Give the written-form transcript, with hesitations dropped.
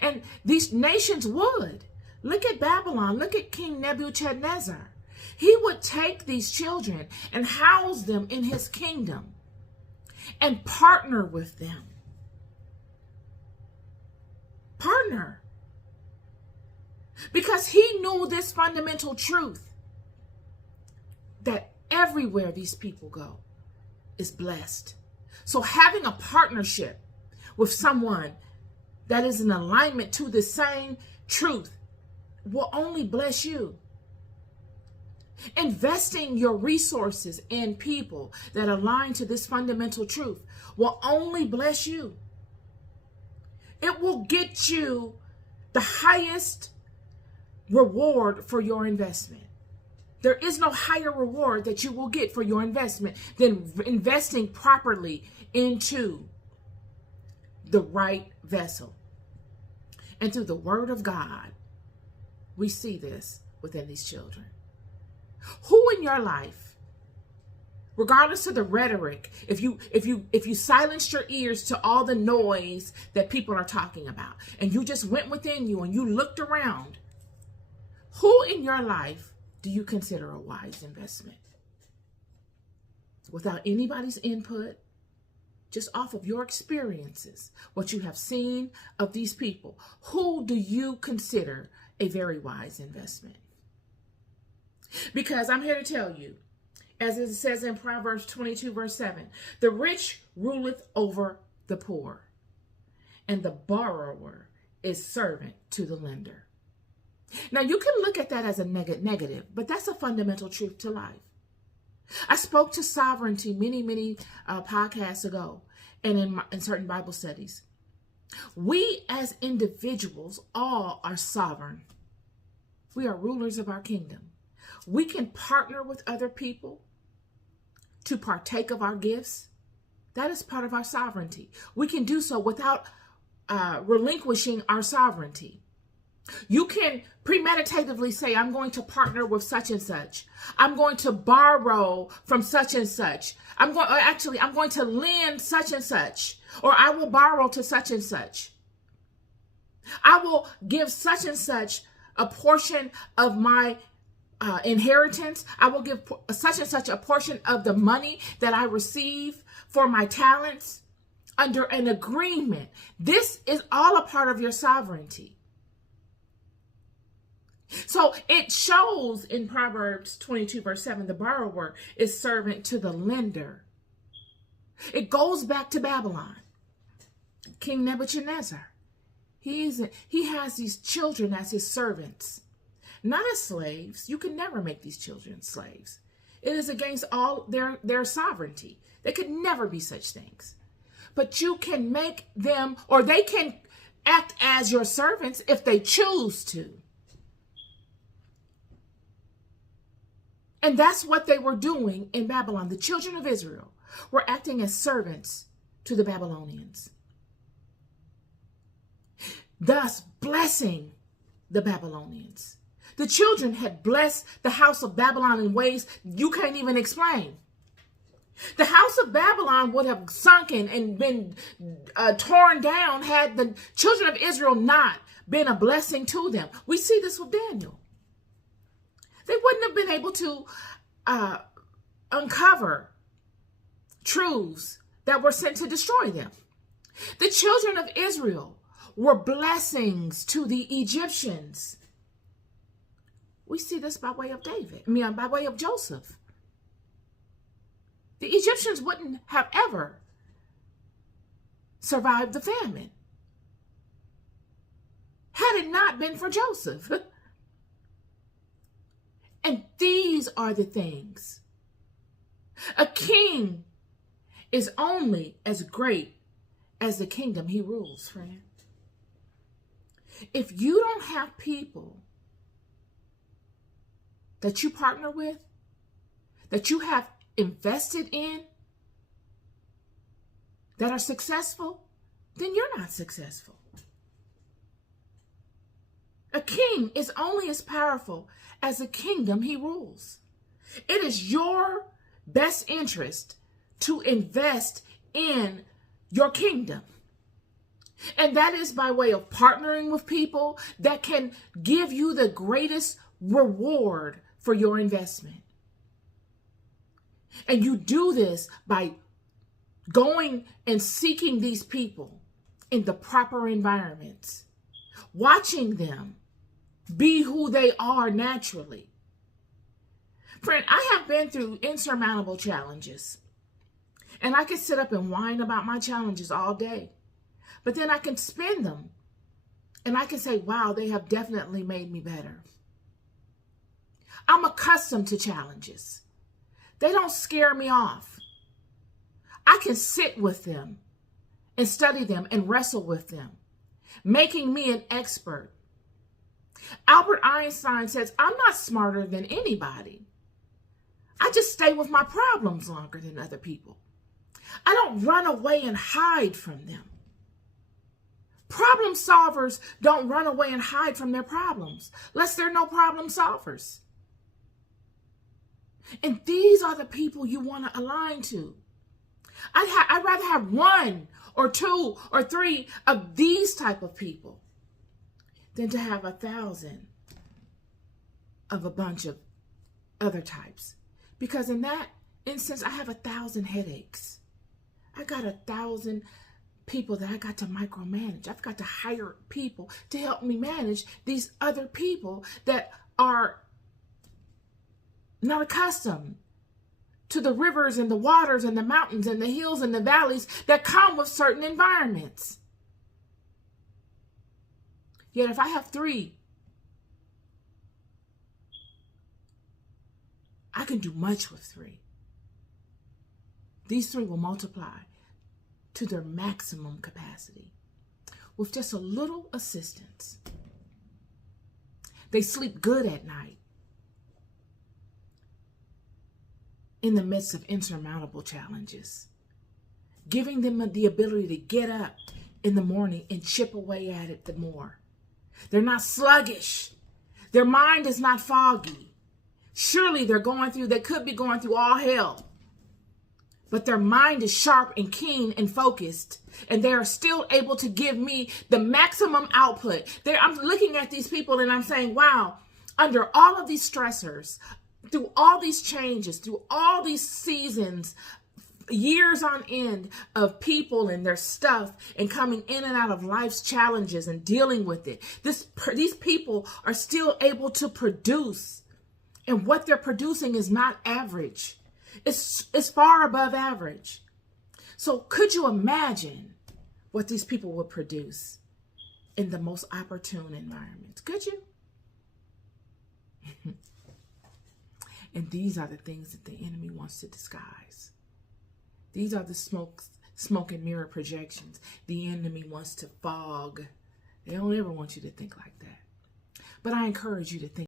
And these nations would. Look at Babylon. Look at King Nebuchadnezzar. He would take these children and house them in his kingdom and partner with them. Partner. Because he knew this fundamental truth that everywhere these people go is blessed. So having a partnership with someone that is in alignment to the same truth will only bless you. Investing your resources in people that align to this fundamental truth will only bless you. It will get you the highest reward for your investment. There is no higher reward that you will get for your investment than investing properly into the right vessel. And through the word of God, we see this within these children. Who in your life, regardless of the rhetoric, if you silenced your ears to all the noise that people are talking about, and you just went within you and you looked around, who in your life do you consider a wise investment? Without anybody's input, just off of your experiences, what you have seen of these people, who do you consider a very wise investment? Because I'm here to tell you, as it says in Proverbs 22, verse 7, the rich ruleth over the poor, and the borrower is servant to the lender. Now, you can look at that as a negative, but that's a fundamental truth to life. I spoke to sovereignty many podcasts ago and in certain Bible studies. We as individuals all are sovereign. We are rulers of our kingdom. We can partner with other people to partake of our gifts. That is part of our sovereignty. We can do so without relinquishing our sovereignty. You can premeditatively say, I'm going to partner with such and such. I'm going to borrow from such and such. I'm going to lend such and such, or I will borrow to such and such. I will give such and such a portion of my inheritance. I will give such and such a portion of the money that I receive for my talents under an agreement. This is all a part of your sovereignty. So it shows in Proverbs 22, verse 7, the borrower is servant to the lender. It goes back to Babylon. King Nebuchadnezzar. He has these children as his servants, not as slaves. You can never make these children slaves. It is against all their sovereignty. They could never be such things. But you can make them, or they can act as your servants if they choose to. And that's what they were doing in Babylon. The children of Israel were acting as servants to the Babylonians, thus blessing the Babylonians. The children had blessed the house of Babylon in ways you can't even explain. The house of Babylon would have sunken and been torn down had the children of Israel not been a blessing to them. We see this with Daniel. They wouldn't have been able to uncover truths that were sent to destroy them. The children of Israel were blessings to the Egyptians. We see this by way of by way of Joseph. The Egyptians wouldn't have ever survived the famine had it not been for Joseph. And these are the things. A king is only as great as the kingdom he rules, friend. If you don't have people that you partner with, that you have invested in, that are successful, then you're not successful. A king is only as powerful as the kingdom he rules. It is your best interest to invest in your kingdom. And that is by way of partnering with people that can give you the greatest reward for your investment. And you do this by going and seeking these people in the proper environments, watching them be who they are naturally. Friend, I have been through insurmountable challenges, and I can sit up and whine about my challenges all day, but then I can spin them and I can say, wow, they have definitely made me better. I'm accustomed to challenges. They don't scare me off. I can sit with them and study them and wrestle with them, making me an expert. Albert Einstein says, I'm not smarter than anybody. I just stay with my problems longer than other people. I don't run away and hide from them. Problem solvers don't run away and hide from their problems, lest they're no problem solvers. And these are the people you want to align to. I'd rather have one or two or three of these type of people than to have 1,000 of a bunch of other types. Because in that instance, I have 1,000 headaches. I got 1,000 people that I got to micromanage. I've got to hire people to help me manage these other people that are not accustomed to the rivers and the waters and the mountains and the hills and the valleys that come with certain environments. Yet if I have 3, I can do much with 3. These 3 will multiply to their maximum capacity with just a little assistance. They sleep good at night in the midst of insurmountable challenges, giving them the ability to get up in the morning and chip away at it the more. They're not sluggish. Their mind is not foggy. Surely they could be going through all hell, but their mind is sharp and keen and focused, and they are still able to give me the maximum output. I'm looking at these people and I'm saying, wow, under all of these stressors, through all these changes, through all these seasons, years on end of people and their stuff and coming in and out of life's challenges and dealing with it, these people are still able to produce. And what they're producing is not average. It's far above average. So could you imagine what these people would produce in the most opportune environments? Could you? And these are the things that the enemy wants to disguise. These are the smoke and mirror projections the enemy wants to fog. They don't ever want you to think like that. But I encourage you to think